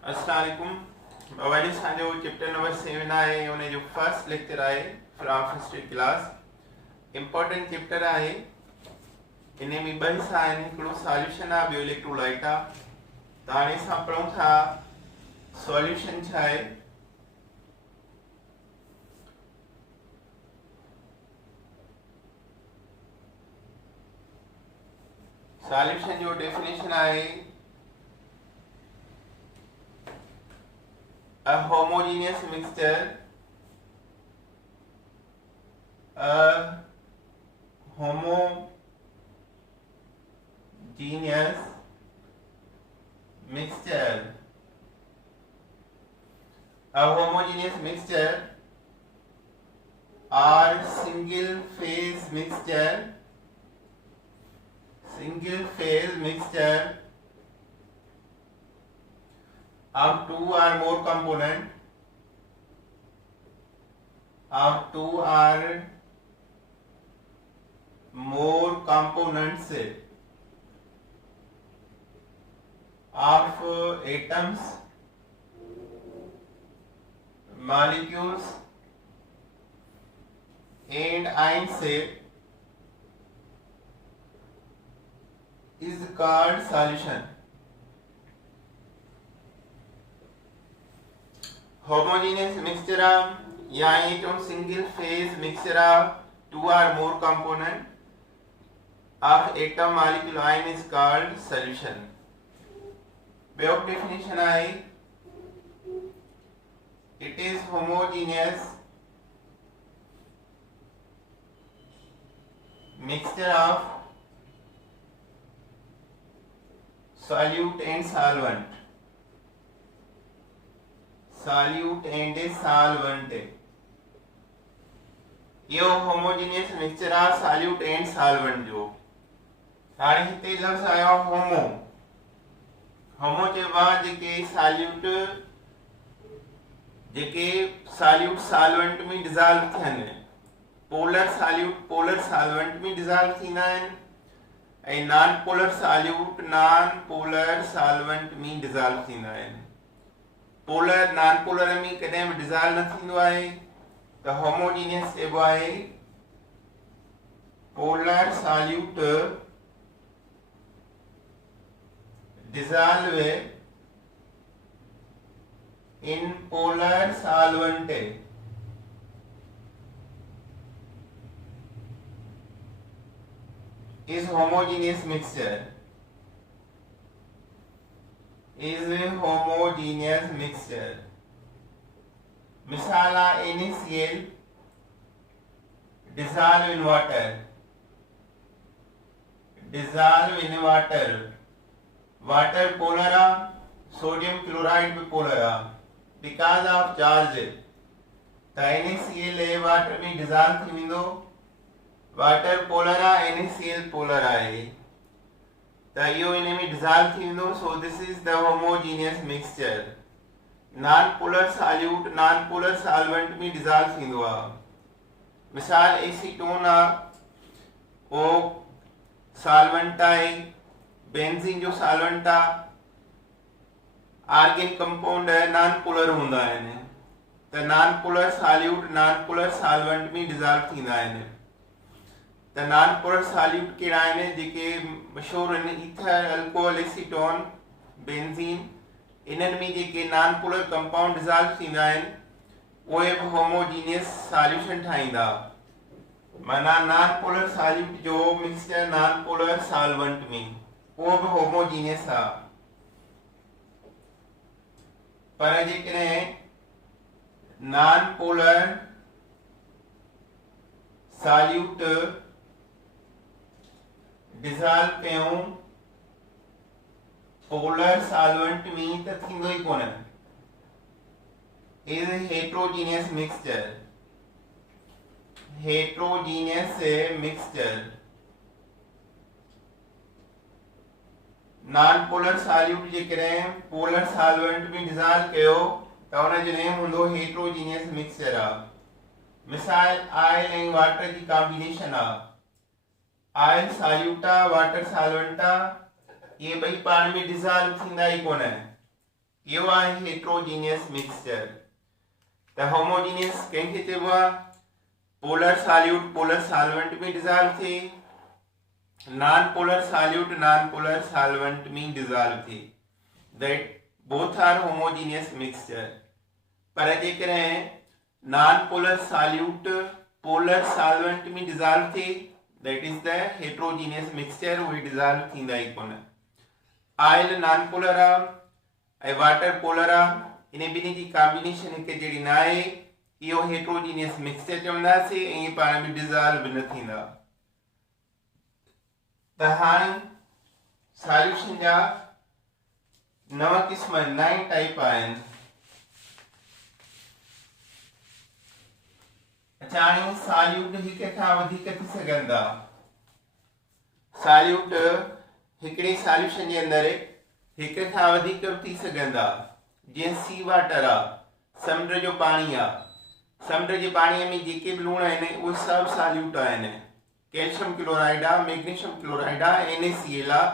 अस्सलाम वालेकुम। वरी असांजो चैप्टर नंबर 7 आहे, उन जो फर्स्ट लेक्चर आहे from first class. Important chapter आहे। इन में ॿ हिस्सा आहिनि, हिकिड़ो सॉल्यूशन आहे, ॿियो इलेक्ट्रोलाइट आहे। त हाणे असां पढ़ूं था सॉल्यूशन छा आहे। सॉल्यूशन जो डेफिनेशन आहे a homogeneous mixture, a homogeneous mixture, a homogeneous mixture or single phase mixture of two or more components of atoms, molecules and ions is called solution. Homogeneous mixture of या एक single phase mixture of two or more component of atom, molecule, ion is called solution. Way of definition है, it is homogeneous mixture of solute and solvent. Yo homogeneous mixture आहे solute and solvent जो। हाणे हिते लफ़्ज़ आयो होमो चइबो आहे जेके solute solvent में डिज़ॉल्व थियनि। पोलर सॉल्यूट पोलर सॉल्वेंट में डिज़ॉल्व थींदा आहिनि ऐं non polar solute non polar solvent में डिज़ॉल्व थींदा आहिनि। पोलर नॉन पोलर में कॾहिं बि डिज़ॉल्व न थींदो आहे त होमोजीनियस चइबो आहे। Polar solute dissolve in polar solvent is homogeneous mixture. मिसाल आहे NaCl dissolve in water। Water polar आहे, सोडियम क्लोराइड भी पोलर आहे बिकॉज ऑफ चार्ज। त NaCl वाटर में डिज़ॉल्व थी वेंदो। वाटर पोलर आहे, NaCl पोलर आहे, त इहो इन में डिज़ॉल्व थी वेंदो। सो this is the homogeneous mixture. Non polar solute non polar solvent में डिज़ॉल्व थींदो आहे। मिसाल एसीटोन आहे, ओ सॉल्वेंट आहे, बेंजीन जो सॉल्वेंट आहे। ऑर्गेनिक कंपाउंड नॉन पोलर हूंदा आहिनि, त non polar solute non polar solvent में डिज़ॉल्व थींदा आहिनि। त नॉन पोलर सॉल्यूट कहिड़ा आहिनि जेके मशहूरु आहिनि, ईथर, अल्कोहल, एसीटोन, बेंजीन। इन्हनि में जेके नॉन पोलर कंपाउंड डिज़ॉल्व थींदा आहिनि उहे बि होमोजीनियस सॉल्यूशन ठाहींदा। माना नॉन पोलर सॉल्यूट जो मिक्सचर नॉन पोलर सॉल्वेंट में उहो बि होमोजीनियस आहे। पर जेकॾहिं नॉन पोलर सॉल्यूट डिज़ॉल्व कयूं पोलर सॉल्वेंट में त थींदो ई कोन। Is heterogeneous mixture. Non polar solute जेकॾहिं पोलर सॉल्वेंट में डिज़ॉल्व कयो त उन जो नेम हूंदो हेट्रोजीनियस मिक्सचर आहे। मिसाल ऑयल ऐं वाटर जी कॉम्बिनेशन आहे। ऑयल सॉल्यूटा वाटर सॉल्वेंटा ये ॿई पाण में डिज़ॉल्व थींदा ई कोन। इहो आहे हेट्रोजीनियस मिक्सचर। त होमोजीनियस कंहिंखे चइबो आहे? पोलर सॉल्यूट पोलर सॉल्वेंट में डिसॉल्व थिए, non polar solute non polar solvent में डिसॉल्व थिए, that both are homogeneous mixture. पर जेकॾहिं non polar solute polar solvent में डिसॉल्व थिए, that is the heterogeneous mixture, उहे डिसॉल्व थींदा ई कोन। ऑयल नॉन पोलर आहे ऐं वाटर पोलर आहे, इन ॿिन्ही जी कॉम्बिनेशन हिकु जहिड़ी न आहे, इहो हेट्रोजीनियस मिक्सचर चवंदासीं ऐं इहे पाण में डिसॉल्व न थींदा। त हाणे सॉल्यूशन जा 9 क़िस्म 9 टाइप आहिनि। अच्छा, हाणे सॉल्यूट हिक खां वधीक थी सघनि था। सॉल्यूट हिकिड़े सॉल्यूशन जे अंदरि हिक खां वधीक थी सघनि था। जीअं सी वाटर आहे, समुंड जो पाणी आहे, समुंड जे पाणीअ में जेके बि लूण आहिनि उहे सभु सॉल्यूट आहिनि। कैल्शियम क्लोराइड आहे, मैग्नीशियम क्लोराइड आहे, NaCl आहे,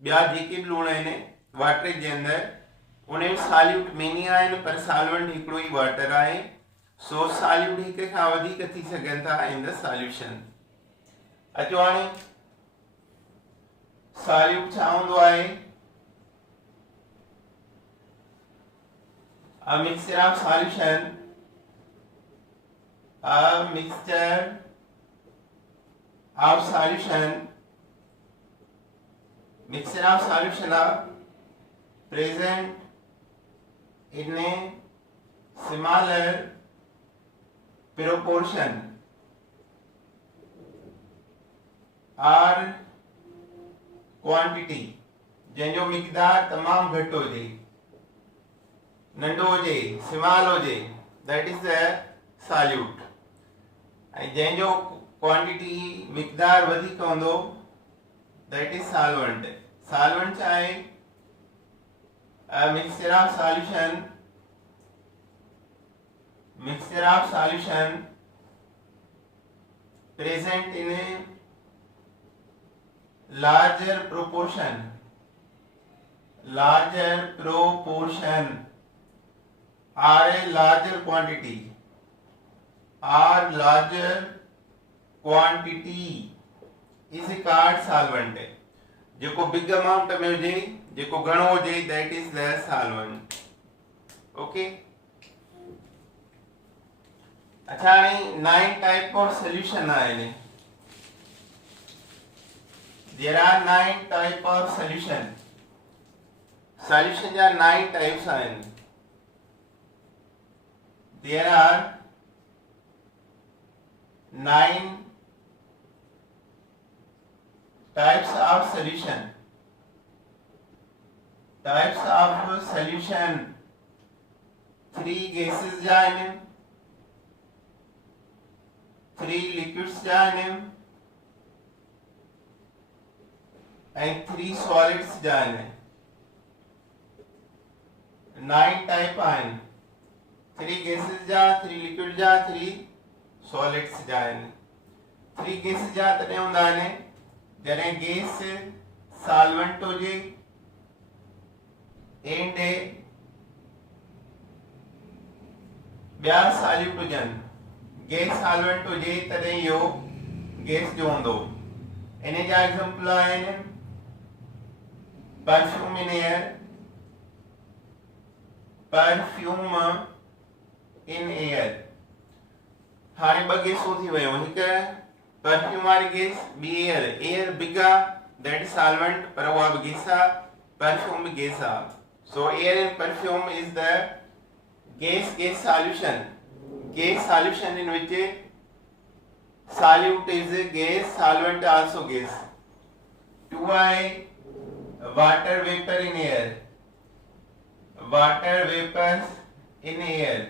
ॿिया जेके बि लूण आहिनि वाटर जे अंदरि उन में सॉल्यूट मेनी आहिनि, पर सॉल्वेंट हिकिड़ो ई वाटर आहे। सो सॉल्यूट हिक खां वधीक थी सघनि था इन द सॉल्यूशन। अचो हाणे सॉल्यूट छा हूंदो आहे? A mixture of solution, a mixture of solution, mixture of solution are present in a similar proportion or quantity, जंहिंजो मिक़दार तमामु घटि हुजे, नंढो हुजे, स्मॉल हुजे, दैट इज द सॉल्यूट। ऐं जंहिंजो क्वांटिटी मिक़दार वधीक हूंदो, दैट इज सॉल्वेंट। सॉल्वेंट छा आहे? A mixture of solution, mixture of solution present in A larger proportion or a larger quantity is called solvent। जेको बिग अमाउंट में हुजे, जेको घणो हुजे, that is the solvent. Okay. अच्छा, हाणे 9 टाइप ऑफ सॉल्यूशन आहिनि। There are 9 type of solution. Solution are 9 types आहिनि। There are 9 types of solution. Types of solution 3 gases जा आहिनि, 3 liquids जा आहिनि and 3 solids जा आहिनि। 9 टाइप आहिनि, 3 gases जा, 3 liquid जा, 3 solids जा आहिनि। 3 gases जा तॾहिं हूंदा आहिनि जॾहिं गैस सॉल्वेंट हुजे एंड ॿिया सॉल्यूट हुजनि। गैस सॉल्वेंट हुजे तॾहिं इहो गैस जो हूंदो। इन जा एग्जांपल आहिनि perfume in air, perfume in air. हाणे ॿ गैसूं थी वियूं, हिकु परफ्यूम वारी गैस, ॿी एयर। एयर बिग आहे, दैट इज सॉल्वेंट, पर उहा बि गैस आहे, परफ्यूम बि गैस आहे। सो air and perfume is the gas solution, gas solution in which solute is gas, solvent also gas। 2i water vapor in air, water vapors in air।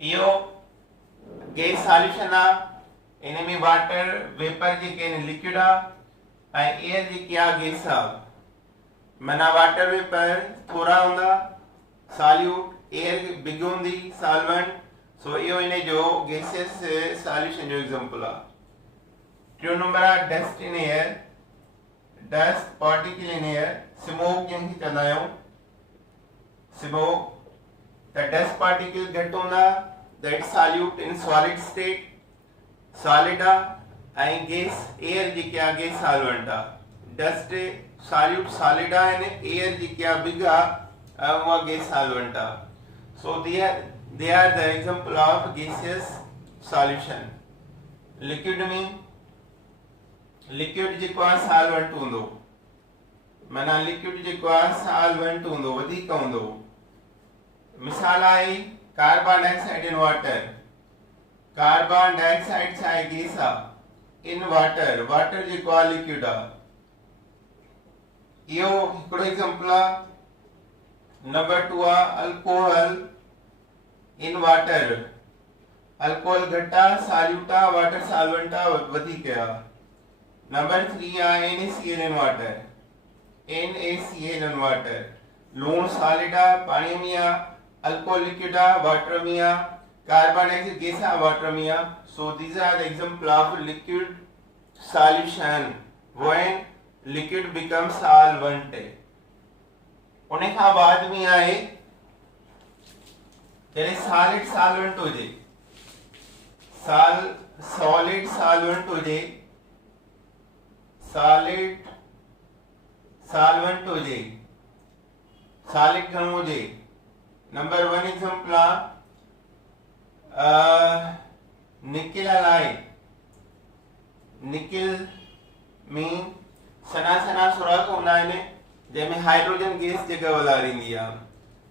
इहो gas solution आहे, इन में water vapour जेके आहिनि liquid आहे ऐं air जेकी आहे gas आहे। माना वाटर वेपर थोरा हूंदा, सॉल्यूट एयर बिग हूंदी, सॉल्वेंट। सो इहो इन जो गैसियस सॉल्यूशन जो एग्जांपल आहे। टियों नंबर आहे dust in air, dust particle in air, smoke जंहिंखे चवंदा आहियूं। smoke. The dust particle घट होंदा that solute in solid state, solida and gas air जेके आगे solvent dust solute solida and air जेके बिगा वो gas solvent so they are the example of gaseous solution. Liquid में liquid जेको solvent होंदो माना liquid जेको solvent होंदो वधीक होंदो मिसाल आई carbon dioxide in water carbon dioxide छाए गैस इन वाटर वाटर जेको लिक्विड यो हिकड़ो example number 2 alcohol in water alcohol घटा सॉल्यूटा वाटर सॉल्वेंट वधिक number 3 NaCl in water NaCl in water लूण सॉलिड पानी में alcohol liquid water miya carbon dioxide gas water miya so these are the example of liquid solution when liquid becomes solvent उन्हें का बाद में आए तेरे solid solvent हो जाए solid solvent हो जाए solid solvent हो जाए solid घन हो जाए number 1 example nickel alloy nickel में सना सुराख होना है जैमें हाइड्रोजन गैस जगह वाला रही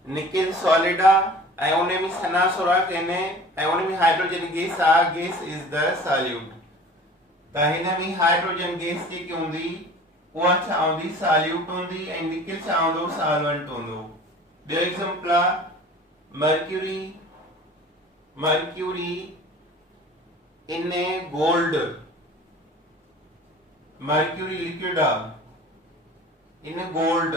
निकिल सॉलिड ऐं उन में सना सुराख ने ऐं उन में hydrogen gas gas is the solute त हिन में हाइड्रोजन गैस जेकी हूंदी उहा छा हूंदी सॉल्यूट हूंदी ऐं निकिल छा हूंदो सॉल्वेंट हूंदो ॿियो example mercury in a gold mercury liquid in a gold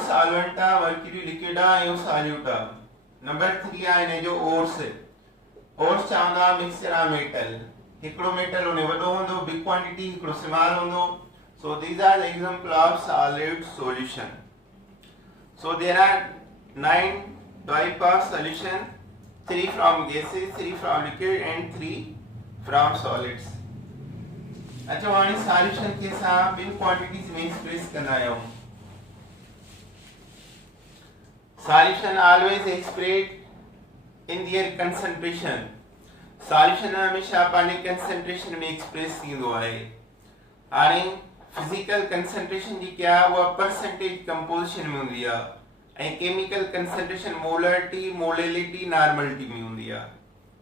solvent mercury liquid yo solute number 3 आने जो ores चाहंदा मिक्सचर मेटल हिकड़ो मेटल उन्हें वडो होंदो बिग क्वांटिटी हिकड़ो small होंदो so these are the example of solid solution so there are 9 type of solution 3 from gases 3 from liquid and 3 from solids अच्छा वाणी solution के साथ इन क्वांटिटीज में एक्सप्रेस करना है solution always express in their concentration solution हमेशा पाने concentration में express थींदो है हाणे फिजिकल कंसंट्रेशन जी क्या वो परसेंटेज कंपोजिशन में हुंदी है and chemical concentration molarity molality normality में होंदी है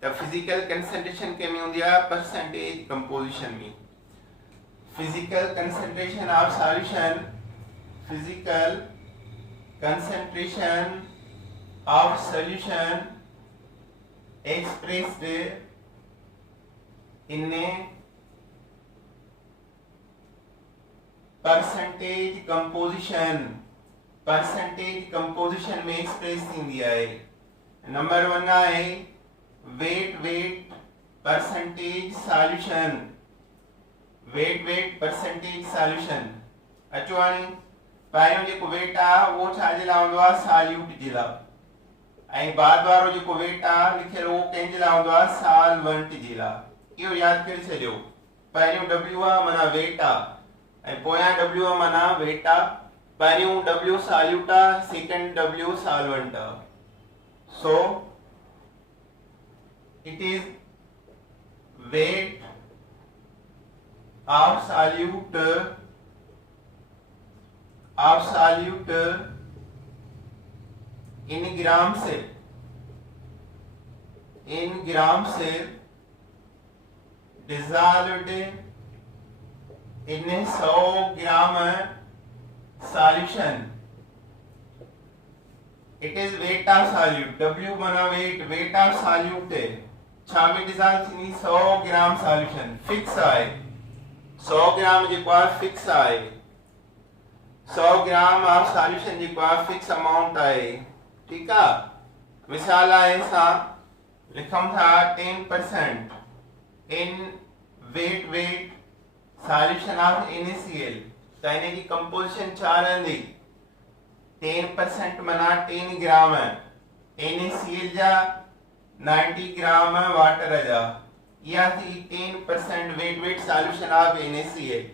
तो physical concentration के में होंदी है percentage composition में physical concentration of solution physical concentration of solution expressed in a percentage composition में एक्सप्रेस थींदी आहे नंबर 1 आहे weight percentage solution weight percentage solution अचो हाणे पहिरियों जेको वेट वो छा जे लाइ हूंदो सॉल्यूट जे लाइ ऐं बाद वारो जेको वेट लिखियल वो कंहिंजे लाइ हूंदो सॉल्वेंट जे लाइ इहो यादि करे छॾियो पहिरियों W माना वेट ऐं पोयां W माना वेट पहिरियों W solute second W solvent so it is weight of solute in ग्राम से dissolved in 100 gram solution it is weight of solute W बना weight of solute छा में डिसॉल्व थी 100 ग्राम सॉल्यूशन फिक्स आहे 100 ग्राम जेको आहे फिक्स आहे 100 ग्राम ऑफ सॉल्यूशन जेको आहे फिक्स अमाउंट आहे ठीक आहे मिसाल आहे सा लिखम था 10% इन weight solution of NaCl त इन जी कंपोजिशन छा रहंदी 10% माना 10 ग्राम है NaCl जा 90 ग्राम वाटर जा या थी 10% वेट सॉल्यूशन ऑफ NaCl।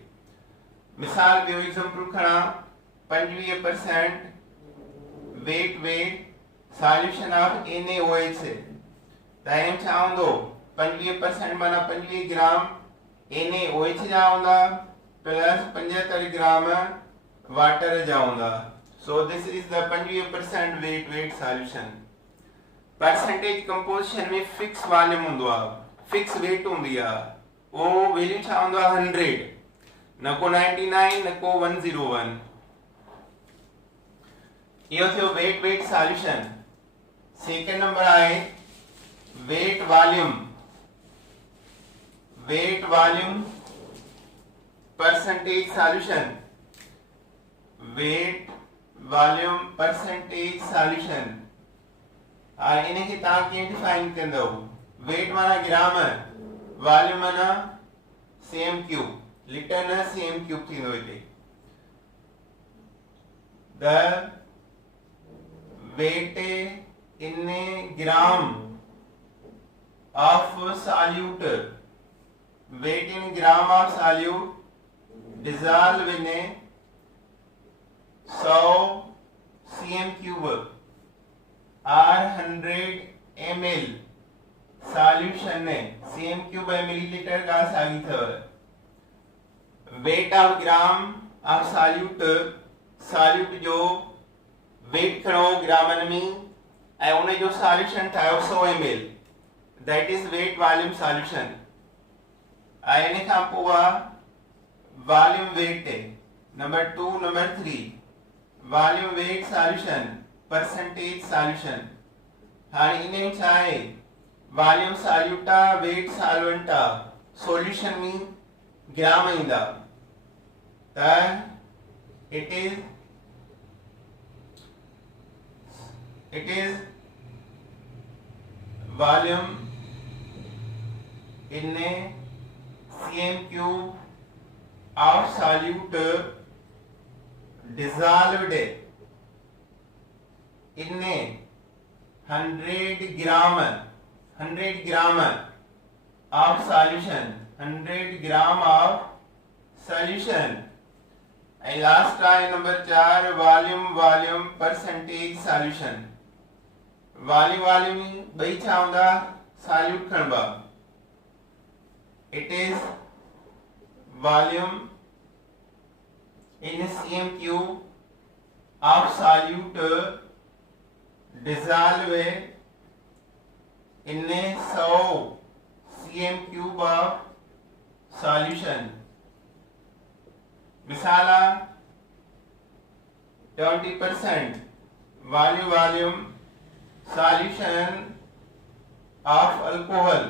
मिसाल बियो एग्जांपल खणा 25% वेट सॉल्यूशन ऑफ NaOH है टाइम छा हूंदो 25% माना 25 ग्राम NaOH जा हूंदा प्लस 75 ग्राम वाटर जा हूंदा। So this is the 25% weight solution. Percentage composition में फिक्स वॉल्यूम हुंदो आ फिक्स वेट हुंदी आ ओ वैल्यू छा हूंदो 100 न को 99 न को 101। यो थियो वेट सॉल्यूशन। सेकंड नंबर आए weight volume percentage solution. Weight volume percentage solution इन्हें के ता के डिफाइन कंदो। वेट माना ग्राम वॉल्यूम माना सेम क्यूब लीटर न सेम क्यूब थींदो इते। The weight in gram of solute, weight in gram of solute dissolve in 100 cm cube or 100 ml solution ने cm cube milliliter का सागी था। weight of gram of solute जो wait खणो ग्रामन में ऐं उन जो सॉल्यूशन ठाहियो 100 ml that is weight volume solution. ऐं इन खां पोइ volume weight number 2 number 3 volume weight solution percentage solution. हाणे इन में छा आहे वॉल्यूम सॉल्यूटा वेट सॉल्वेंटा सॉल्यूशन में ग्राम ईंदा त it is volume in a cm cube of solute dissolved in a 100 gram of solution 100 gram of solution। and last number 4 volume percentage solution। Volume बई छा हूंदा सॉल्यूट खणबा। It is volume in cm cube of solute dissolve in 100 cm cube of solution। मिसाला 20% volume solution of alcohol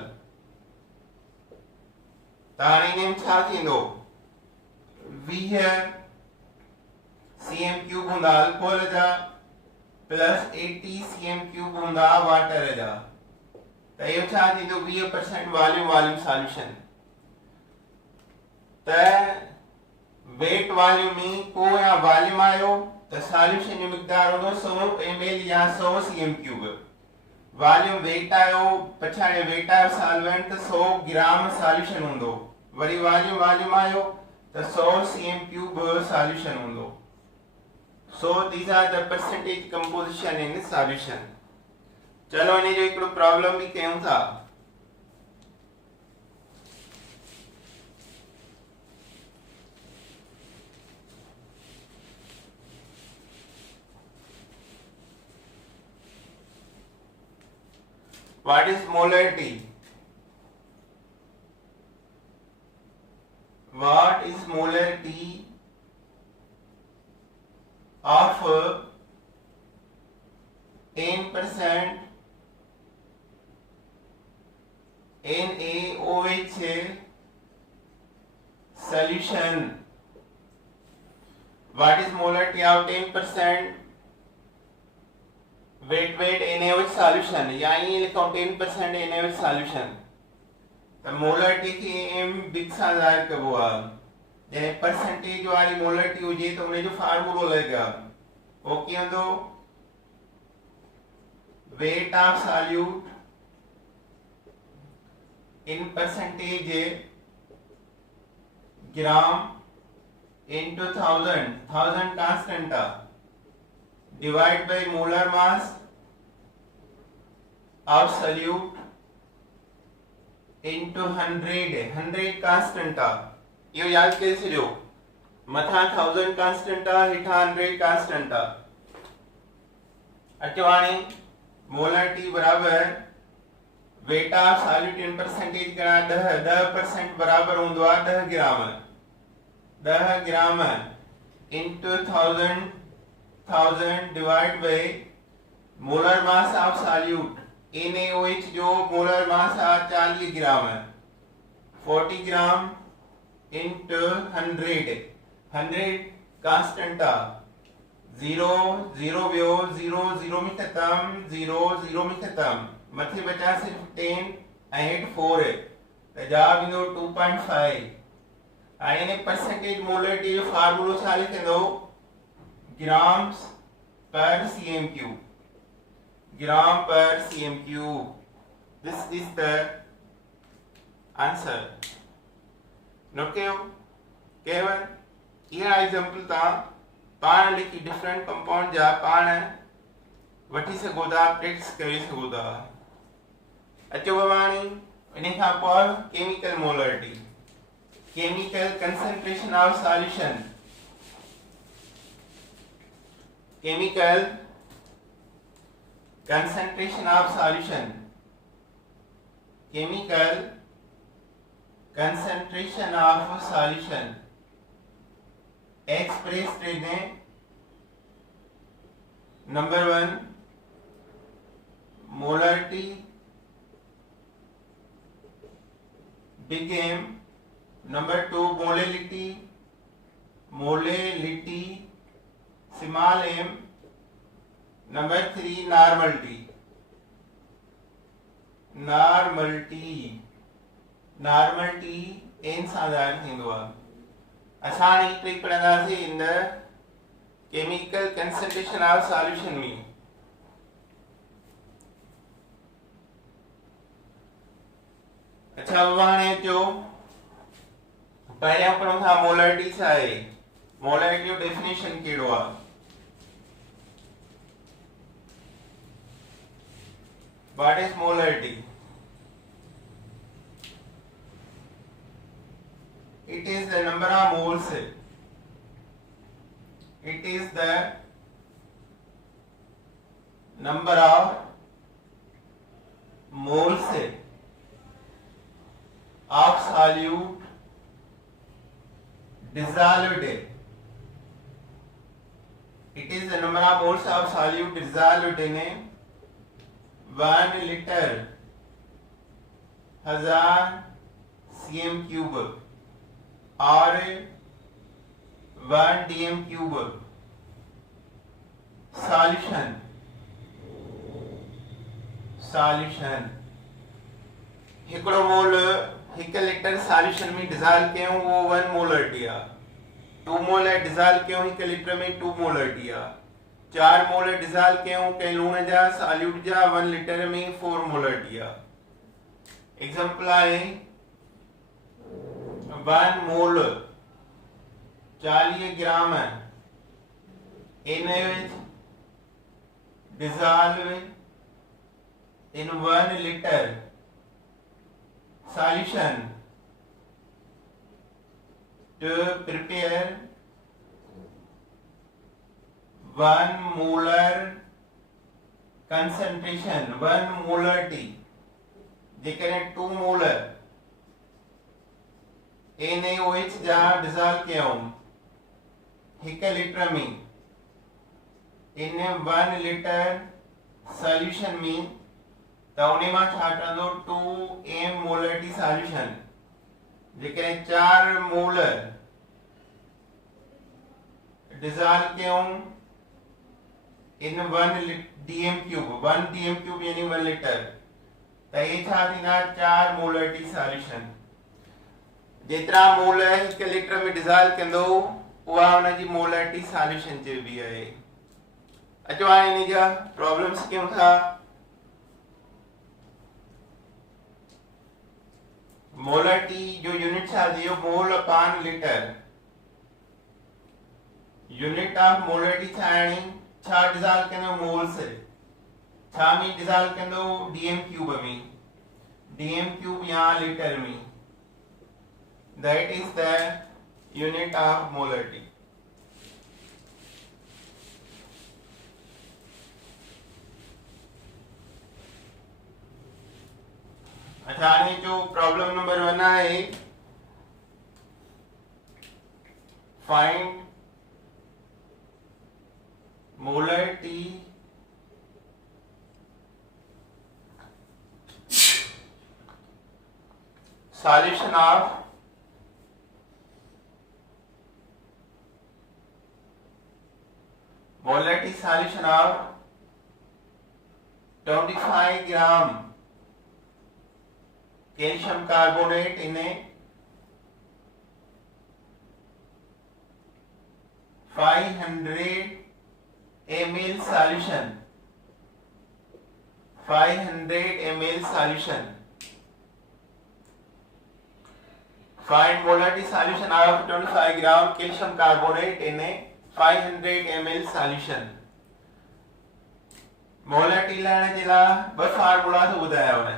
ताणी name छा थींदो 20 cm cube हुंदा alcohol जा plus 80 cm cube हुंदा वाटर जा त इहो छा थींदो 20% वॉल्यूम सॉल्यूशन। त वेट वॉल्यूम में को या वॉल्यूम आयो तो सॉल्यूशन जो मिकदार होदो 100 ml या 100 cm क्यूब। वॉल्यूम वेट आयो पछाड़े वेट आयो सॉल्वेंट 100 ग्राम सॉल्यूशन होंदो वरी वॉल्यूम आयो तो 100 cm क्यूब सॉल्यूशन होंदो। So these are the percentage composition in solution. चलो इने जो एकड़ो प्रॉब्लम भी कयूं था। What is molarity? What is molarity of 10% NaOH solution? What is molarity of 10% weight NaOH solution या ये लिखो 10% NaOH सॉल्यूशन। तो मोलरिटी की एम बिग सा जाहिर कबो आ जे परसेंटेज वाली मोलरिटी हो जे तो उन्हें जो फार्मूला लगेगा ओके हूंदो weight of solute in percentage gram into 1000 constant divide by molar mass of solute into 100 constant यो याद कैसे लो मथा 1000 constant हेठा 100 constant अचवाणी मोलारिटी बराबर weight of solute in percentage करा 10% बराबर हूंदो आहे 10 ग्राम into 1000 divide by molar mass of solute NaOH जो molar mass है 40 ग्राम 40 ग्राम into 100 constant 0 0 व्यो 0 0 में खत्म 0 0 में खत्म मथे बचा सिर्फ 10 ऐड 4 तो जवाब इंदो 2.5 आने परसेंटेज मोलारिटी जो फार्मूला छा लिखंदो ग्राम्स पर cm क्यूब ग्राम पर cm cube this is the answer note कयो केवल ये एग्जांपल ता पाण लिखी डिफरेंट कंपाउंड जा पाण वठी सघो था प्रैक्टिस करे सघो था अचो भवानी इन खां पोइ chemical molarity chemical concentration of solution chemical concentration of solution chemical concentration of solution expressed in number 1 molarity became number 2 molality small m number 3 normality n साधारण थींदो आहे असां ही ट्रिक पढ़ंदासीं in the chemical concentration of solution में अच्छा हाणे जो पहिरियों पढ़ूं था मोलारिटी छा आहे मोलारिटी जो डेफिनेशन कहिड़ो आहे what is molarity it is the number of moles it is the number of moles of solute dissolved it is the number of moles of solute dissolved in 1 liter 1000 cm cube और 1 dm cube solution हिकिड़ो मोल 1 litre solution में dissolve कयूं वो 1 molarity आहे 2 मोल dissolve कयूं 1 litre में 2 molarity आहे 4 मोल dissolve कयूं कंहिं लूण जा सॉल्यूट जा 1 लीटर में 4 मोलारिटी आहे एग्जांपल आहे 1 मोल 40 ग्राम NaOH dissolve in 1 liter solution to prepare 1 molar concentration 1 molarity जेकॾहिं 2 मोलर NaOH जा डिसॉल्व कयूं 1 लीटर में इन 1 लीटर सॉल्यूशन में त उन मां छा ठहंदो 2m मोलारिटी सॉल्यूशन जेकॾहिं 4 मोलर डिसॉल्व कयूं इन 1 dm क्यूब 1 dm क्यूब यानी 1 लीटर त ये छा थींदा 4 मोलारिटी सॉल्यूशन जेतिरा मोल 1 लीटर में डिसॉल्व कंदो उहा उन जी मोलारिटी सॉल्यूशन चइबी आहे अचो हाणे इन जा प्रॉब्लम्स कयूं था। मोलरिटी जो यूनिट छा दियो, मोल अपान लीटर। यूनिट ऑफ मोलरिटी छा आणी, छा डिसॉल्व कंदो मोल्स, छा में डिसॉल्व कंदो डीएम क्यूब में, डीएम क्यूब या लीटर में। That is the unit of molarity. अच्छा, हाणे जो प्रॉब्लम नंबर 1 है, find molarity solution of molarity solution of 25 gram calcium carbonate in a 500 ml solution, 500 ml solution. Find molarity solution of 25 gram calcium carbonate in a 500 ml solution. Molarity लाने जे लाइ ॿ formula तो ॿुधाया हुन।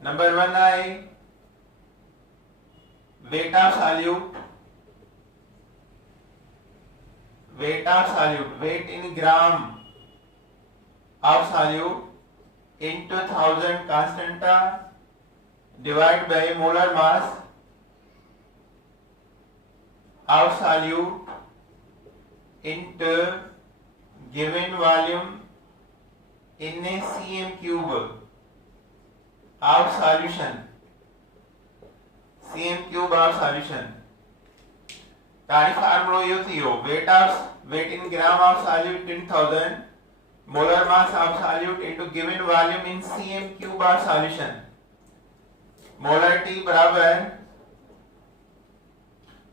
Number 1 आहे weight of solute, weight of solute, weight in gram of solute into 1000 constanta divided by molar mass of solute into given volume in a cm cube of solution, cm cube of solution. तारी formula यो थियो, weight in gram of solute in 1000, molar mass of solute into given volume in cm cube of solution. molarity बराबर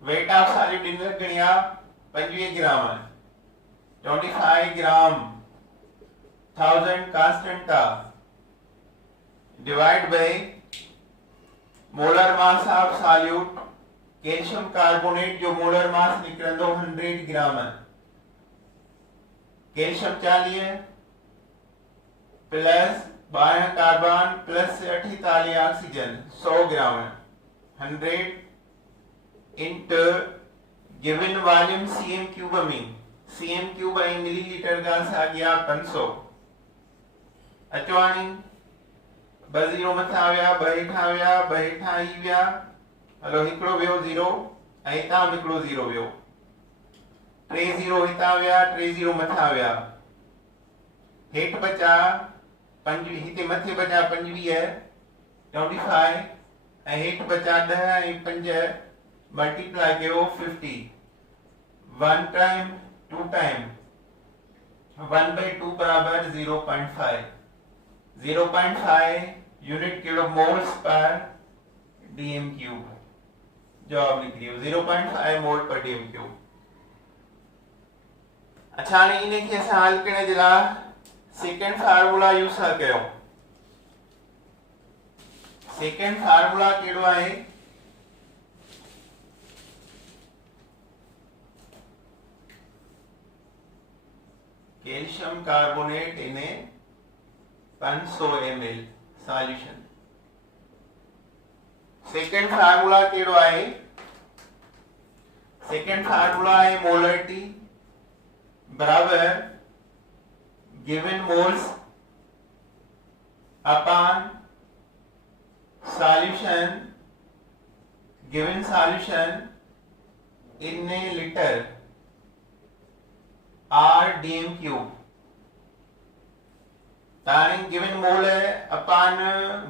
weight of solute in गणिया 25 gram, 25 gram 1000 constanta divided by molar mass of solute calcium carbonate जो molar mass निकरंदो 100 gram, calcium 40 plus 12 carbon plus 48 oxygen 100 gram, 100 into given volume cm cube में, cm cube ऐं millilitre का सा गया 500। अचवानी 2 zero मथा आया, 2 हेठा आया, 2 हेठा आई विया, हलो हिकड़ो वियो 0 ऐं हितां हिकड़ो 0 वियो, 3 0 हितां विया, 3 0 मथा विया, हेठ बचा 5, हिते मथे बचा 25 25 ऐं हेठ बचा 10 ऐं 5 मल्टीप्लाई कयो 50, 1 टाइम 2 टाइम 1/2 बराबर 0.5, 0.5 unit kilo moles per DM cube. जवाब निकलियो 0.5 मोल पर डीएम क्यूब। अच्छा, हाणे इने खे असां हल करण जे लाइ सेकंड फार्मूला यूज था कयो। सेकंड फार्मूला केड़ो आहे, calcium carbonate in 500 ml solution. Second formula केड़ो आहे, सेकंड फार्मूला है मोलरिटी बराबर given moles upon solution, given solution in a litre or dm cube. ताणी given mole upon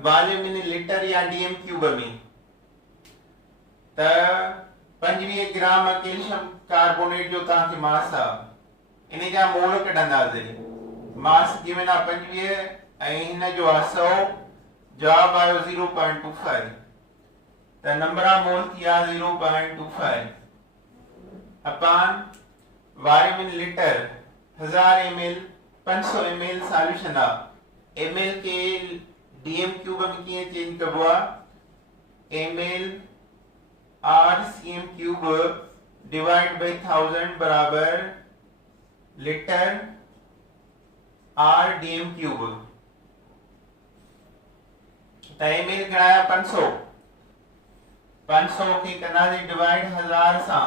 volume in litre या डीएम क्यूब में, त 25 ग्राम कैल्शियम कार्बोनेट जो ता के मास आ, इन जा मोल कढंदासे। मास गिवन आ 25 ऐं इन जो आ 100, जवाब आयो 0.25, त नंबर ऑफ मोल किया 0.25 अपॉन volume in litre 1000 ml 500 ml solution आ ml के dm क्यूब में किए चेंज करबो ml r cm cube divide by 1000 बराबर लीटर r dm क्यूब तो ml गणाया 500 500 के कना से डिवाइड 1000 सा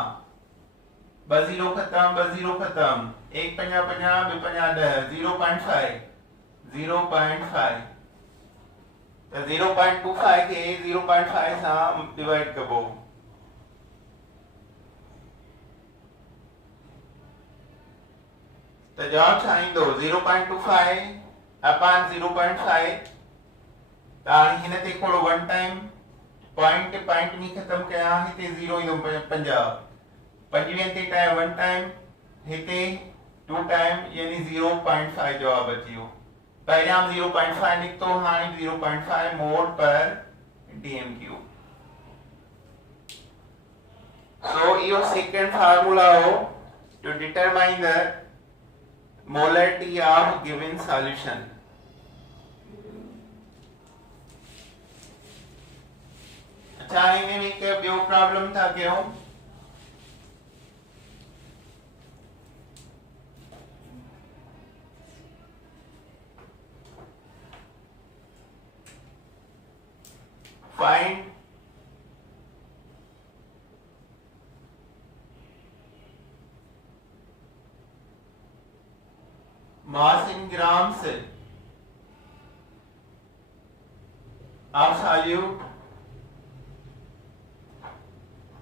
बजीरो खत्म एक पंजा पंजा बे पंजा 0.5 0.5 तो 0.25 के 0.5 सा डिवाइड करबो तो जवाब छाईंदो 0.25 अपॉन 0.5 ताणी हिन ते खोड़ो वन टाइम पॉइंट में खत्म कया हिते 0 इंदो 50 25 ते टाइम वन टाइम हिते 2 टाइम यानी 0.5 जवाब अचियो पहिरियां 0.5 निकतो हाणे 0.5 मोल पर dm cube so your second formula to determine the molarity of given solution अच्छा इनमें एक ॿियो प्रॉब्लम था कयूं find mass in grams of solute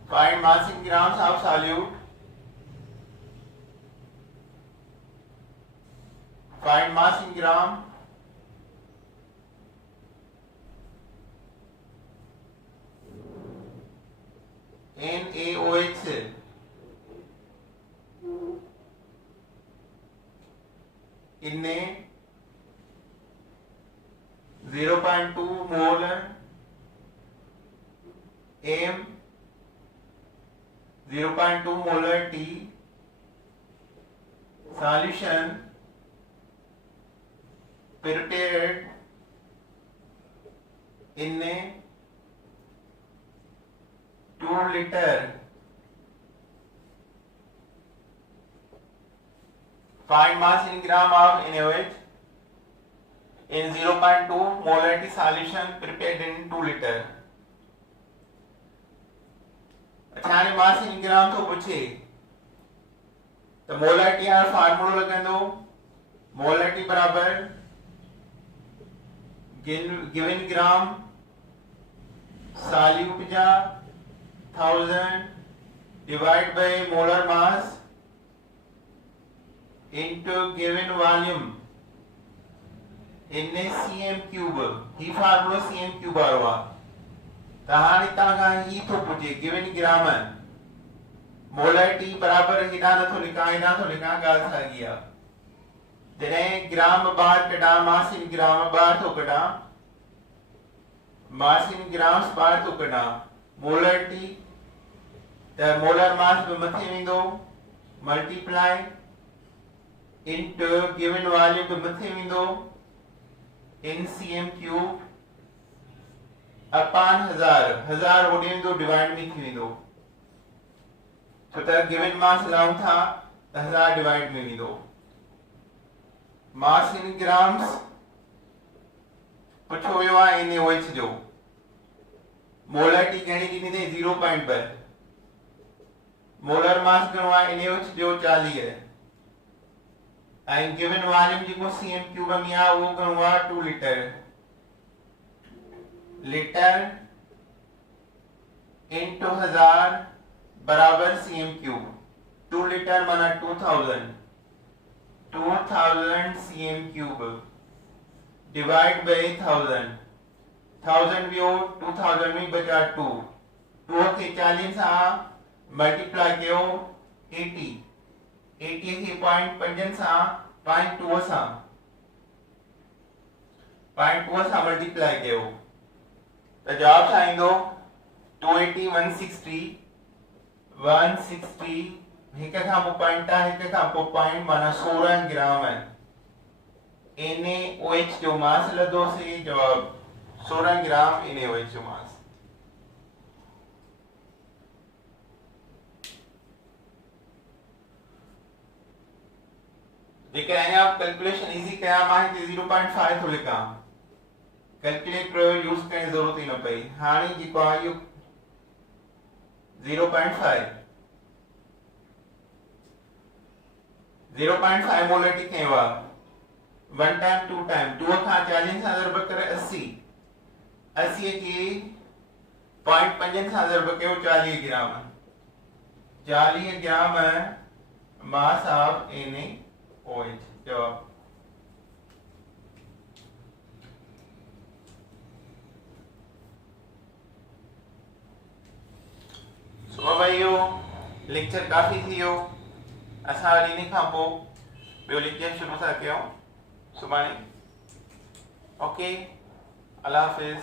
find mass in grams of solute find mass in gram NaOH इनने 0.2 molar M 0.2 molar T solution prepared इनने 2 liter find mass in gram of NaOH in 0.2 molarity solution prepared in 2 liter अच्छा ने mass in gram तो पूछे तो molarity यार formula लगंदो molarity बराबर given gram solute जा 1000 divided by molar mass into given volume in cm cube he formula cm cube आवा तहानी तागा ही तो पूछे given ग्राम मोलारिटी बराबर हिना न तो लिखा गाल था गया जने ग्राम बार कड़ा मास इन ग्राम बार तो कड़ा मास इन ग्राम्स बार तो कड़ा मोलारिटी the molar mass पे मथे विंदो multiply into given volume पे मथे विंदो in cm cube upon 1000 होने विंदो डिवाइड में थी विंदो तो तर given mass लाऊं था 1000 डिवाइड में विंदो mass in grams पुछो वियो आहे NaOH जो मोलारिटी घणी ॾिनी अथई 0.2 मोलर मास घणो आहे NaOH जो 40 है and given volume जेको cm क्यूब में आ वो घणो आहे 2 लीटर into 1000 बराबर cm क्यूब 2 लीटर माना 2000 cm क्यूब डिवाइड बाय 1000 भी हो 2000 में बचा 2 के 40 सा मल्टीप्लाई कयो 80 के पॉइंट 5 सा पॉइंट 2 सा मल्टीप्लाई कयो तो जवाब छा ईंदो 280 160 हिक खां पोइ पॉइंट आहे हिक खां पोइ पॉइंट माना 16 ग्राम है NaOH जो मास लधोसीं जवाब 16 ग्राम NaOH जो मास। जेकर आप कैलकुलेशन इजी कया मां हिते 0.5 थो लिखां, कैलकुलेटर यूज करने की जरूरत ही न पई। हाणे जेको आहे इहो 0.5 मोलरिटी कयो आहे 1 टाइम 2 टाइम 2 खां 40 सां ज़रब करे 80 80 खे 0.5 सां ज़रब कयो 40 ग्राम 40 ग्राम मास ऑफ NaOH जवाब। भाई यो लेक्चर काफ़ी थी वियो। असां वरी इन खां पोइ ॿियो लेक्चर शुरू था कयूं सुभाणे। ओके, अल्लाह हाफ़िज़।